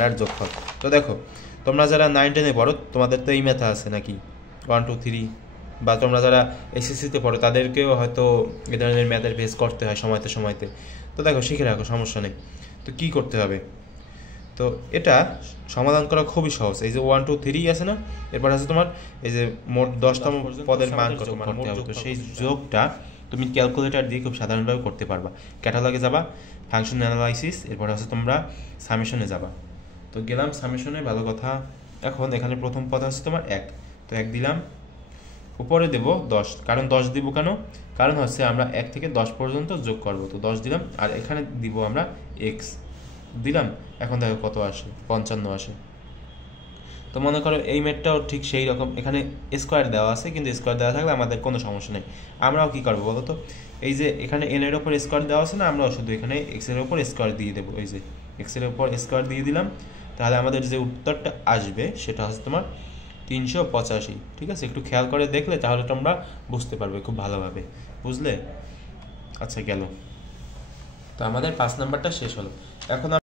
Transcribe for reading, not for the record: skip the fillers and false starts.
আর আর যোগফল। তো দেখো তোমরা যারা 9-10-এ পড়ো তোমাদের তো এই ম্যাথ আছে নাকি 1 2 3, বা তোমরা যারা এসএসসিতে পড়ো তাদেরকেও হয়তো এ ধরনের ম্যাথের ফেস করতে হয় সময়তে সময়তে। তো দেখো শিখে রাখো, সমস্যা নেই। তো কি করতে হবে, তো এটা সমাধান করা খুবই সহজ। এই যে 1 2 3 আছে না, এরপর আছে তোমার এই যে মোট 10তম পদের মান কত করতে হবে। তো সেই যোগটা তুমি ক্যালকুলেটর দিয়ে খুব সাধারণভাবে করতে পারবা। ক্যাটালগে যাবা, ফাংশন অ্যানালাইসিস, এরপর আছে তোমরা সামেশনে যাবা। তো গেলাম সামেশনে, ভালো কথা। এখন এখানে প্রথম পদ আছে তোমার 1, তো 1 দিলাম, উপরে দেব 10, কারণ 10 দিব কেন, কারণ হচ্ছে আমরা 1 থেকে 10 পর্যন্ত যোগ করব। তো 10 দিলাম, আর এখানে দিব আমরা এক্স দিলাম। এখন দেখো কত আসে, 55 আসে। তো মনে করো এই ম্যাথটাও ঠিক সেই রকম, এখানে স্কোয়ার দেওয়া আছে, কিন্তু স্কোয়ার দেওয়া থাকলে আমাদের কোনো সমস্যা নেই। আমরাও কী করবো বলো তো, এই যে এখানে এন এর ওপর স্কোয়ার দেওয়া আছে না, আমরাও শুধু এখানে এক্স এর ওপর স্কোয়ার দিয়ে দেবো। এই যে এক্স এর ওপর স্কোয়ার দিয়ে দিলাম, তাহলে আমাদের যে উত্তরটা আসবে সেটা হচ্ছে তোমার 385। ঠিক আছে, একটু খেয়াল করে দেখলে তাহলে তোমরা বুঝতে পারবে খুব ভালোভাবে, বুঝলে? আচ্ছা গেল, তো আমাদের 5 নাম্বারটা শেষ হলো। এখন